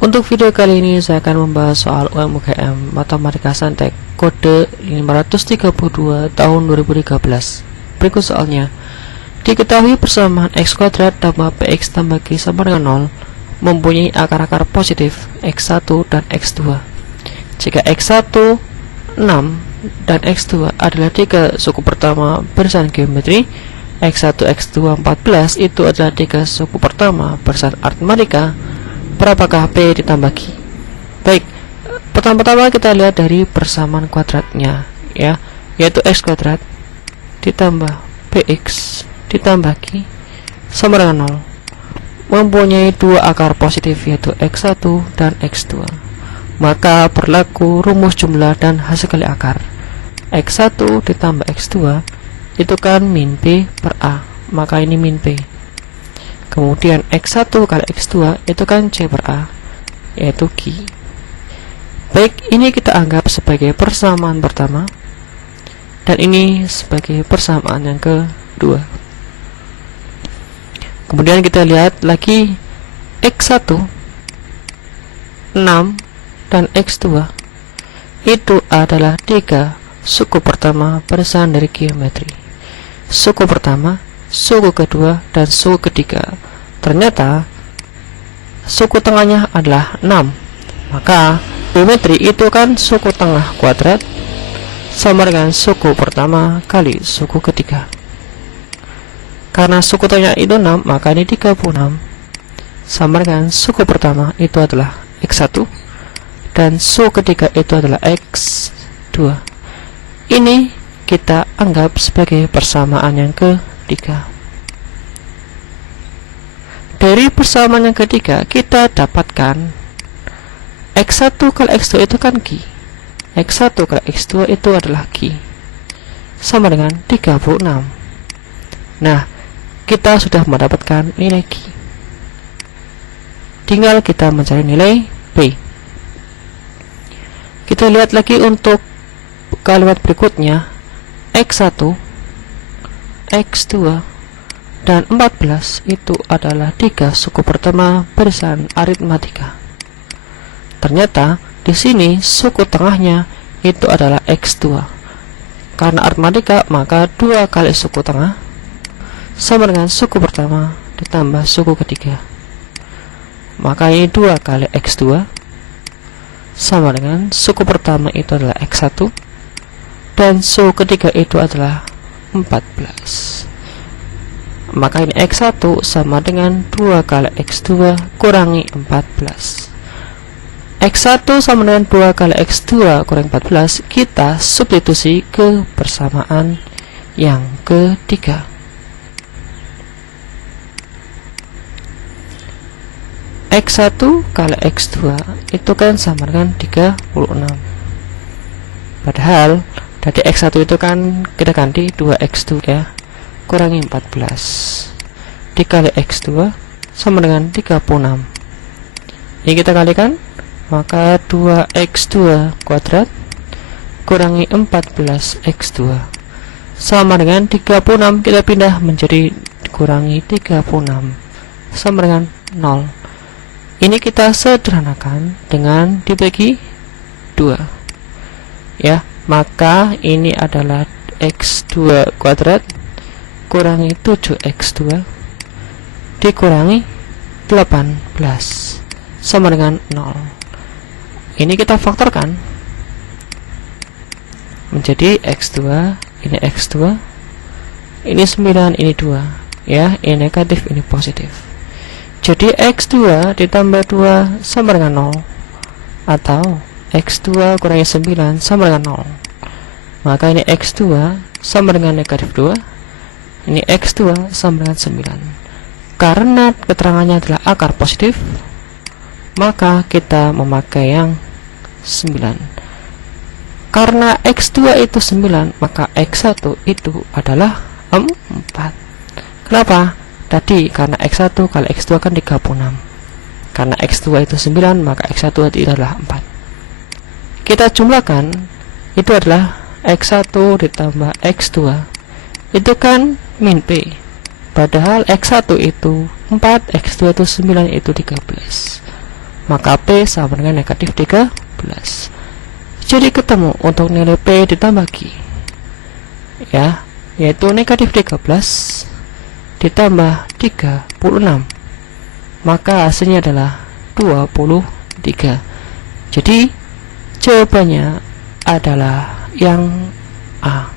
Untuk video kali ini saya akan membahas soal UMUKM Matematika Saintek kode 532 tahun 2013. Berikut soalnya. Diketahui persamaan x kuadrat tambah px tambah q sama dengan 0 mempunyai akar-akar positif x1 dan x2. Jika x1 6 dan x2 adalah tiga suku pertama barisan geometri, x1 x2 14 itu adalah tiga suku pertama barisan aritmatika, berapakah P ditambah Q? Baik, pertama-tama kita lihat dari persamaan kuadratnya ya, yaitu x kuadrat ditambah px ditambah Q sama dengan 0 mempunyai dua akar positif yaitu x1 dan x2. Maka berlaku rumus jumlah dan hasil kali akar. x1 ditambah x2 itu kan min P per A, maka ini min P. Kemudian x1 kali x2 itu kan C per A, yaitu Q. Baik, ini kita anggap sebagai persamaan pertama, dan ini sebagai persamaan yang kedua. Kemudian kita lihat lagi x1 6 dan x2 itu adalah tiga suku pertama barisan dari geometri. Suku pertama, suku kedua, dan suku ketiga. Ternyata suku tengahnya adalah 6. Maka geometri itu kan suku tengah kuadrat sama dengan suku pertama kali suku ketiga. Karena suku tengah itu 6, maka ini 36 sama dengan suku pertama itu adalah x1 dan suku ketiga itu adalah x2. Ini kita anggap sebagai persamaan yang ketiga. Dari persamaan yang ketiga kita dapatkan x1 kali x2 itu kan Q, x1 kali x2 itu adalah Q sama dengan 36. Nah, kita sudah mendapatkan nilai Q, tinggal kita mencari nilai P. Kita lihat lagi untuk kalimat berikutnya, x1, x2, dan 14 itu adalah tiga suku pertama barisan aritmatika. Ternyata di sini suku tengahnya itu adalah x2. Karena aritmatika maka 2 kali suku tengah sama dengan suku pertama ditambah suku ketiga. Maka ini 2 kali x2 sama dengan suku pertama itu adalah x1 dan suku ketiga itu adalah 14. Maka ini x1 sama dengan 2 kali x2 kurangi 14. x1 sama dengan 2 kali x2 kurangi 14. Kita substitusi ke persamaan yang ketiga. x1 kali x2 itu kan sama dengan 36. Padahal dari x1 itu kan kita ganti 2x2 ya, kurangi 14 dikali x2 sama dengan 36. Ini kita kalikan, maka 2x2 kuadrat kurangi 14x2 sama dengan 36. Kita pindah menjadi kurangi 36 sama dengan 0. Ini kita sederhanakan dengan dibagi 2 ya, maka ini adalah x2 kuadrat kurangi 7x2 dikurangi 18 sama dengan 0. Ini kita faktorkan menjadi x2, ini x2, ini 9, ini 2 ya, ini negatif, ini positif. Jadi x2 ditambah 2 sama dengan 0, atau x2 kurangi 9 sama dengan 0. Maka ini x2 sama dengan negatif 2, ini x2 sama dengan 9. Karena keterangannya adalah akar positif, maka kita memakai yang 9. Karena x2 itu 9, maka x1 itu adalah 4. Kenapa? Tadi karena x1 kali x2 kan 36. Karena x2 itu 9, maka x1 itu adalah 4. Kita jumlahkan, itu adalah x1 ditambah x2 itu kan min P. Padahal x1 itu 4, x2 itu 9, itu 13. maka P sama dengan negatif 13. Jadi ketemu untuk nilai P ditambah Q, ya, yaitu negatif 13 ditambah 36, maka hasilnya adalah 23. Jadi jawabannya adalah yang A.